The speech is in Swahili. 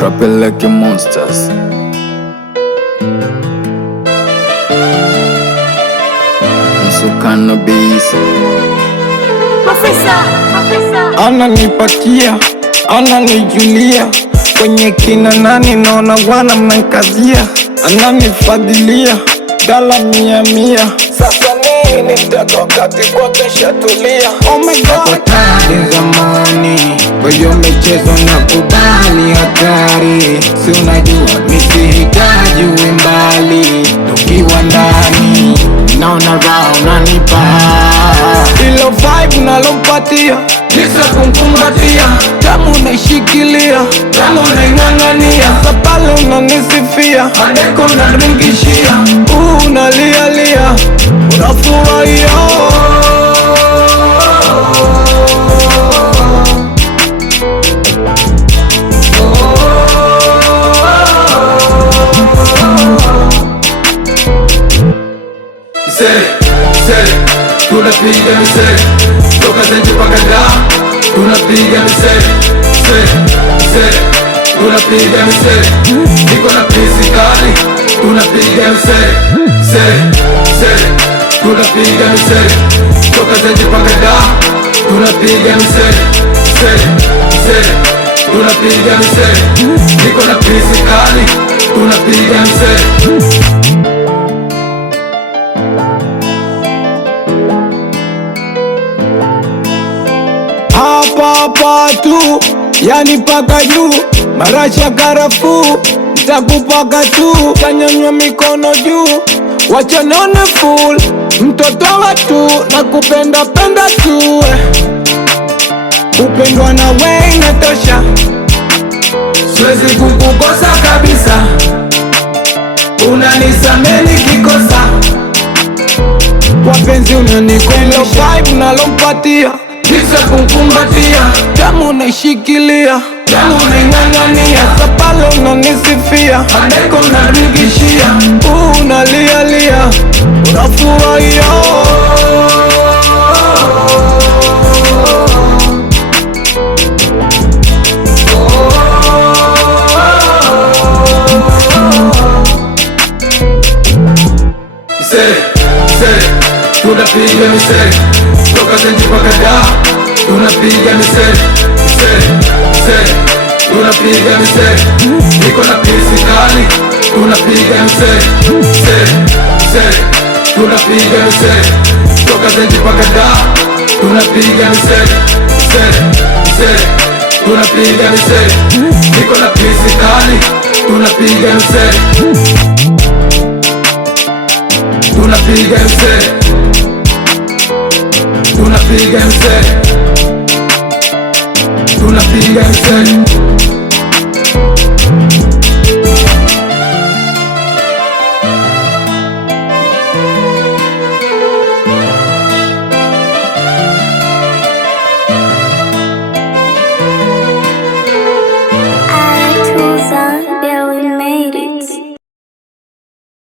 Trapping like monsters. Cannabis. Ananipatia, ananijulia, kwenye kina nani naona wana mnankazia. Ananifadhilia, dala 100. Sasa nini nitatoka kwake shatulia. Oh my God, kwa tired za morning, kwa hiyo michezo na kubali hatari. Si unajua misihitaji uimbali, tukiwa ndani naona raha unanipa. Ilo vibe nalompatia, jinsi kumkumbatia, tamu naishikilia, tamu naing'ang'ania. Sapale unanisifia, madeko unadringishia, unalialia, unafurahia. Misere, tunapiga misere, toka zenje paka da, tunapiga misere, misere, tunapiga misere, niko na pisi kali, tunapiga misere, misere, tunapiga misere, toka zenje paka da, tunapiga misere, misere, tunapiga misere, niko na pisi kali, tunapiga misere. Hapa tu, yani paka juu, marasha karafuu, nitakupaka tu, tanyanyua mikono juu, wacha nione full, mtoto watu, nakupenda penda tu. Upendwa na wewe inatosha, siwezi kukukosa kabisa, unanisamehe nikikosa, wapenzi unanikwenda. Vibe nalompatia, jinsi kumkumbatia, tamu naishikilia, tamu naing'ang'ania. Sapale unanisifia, madeko unadringishia, unalialia, unafurahia. Misere, tunapiga misere, toka zenje paka da, tunapiga misere, misere, tunapiga misere, niko na pisi kali, tunapiga misere, misere, tunapiga misere, toka zenje paka da, tunapiga misere, misere, tunapiga misere, niko na pisi kali, tunapiga misere, tunapiga misere, tunapiga misere, tunapiga misere.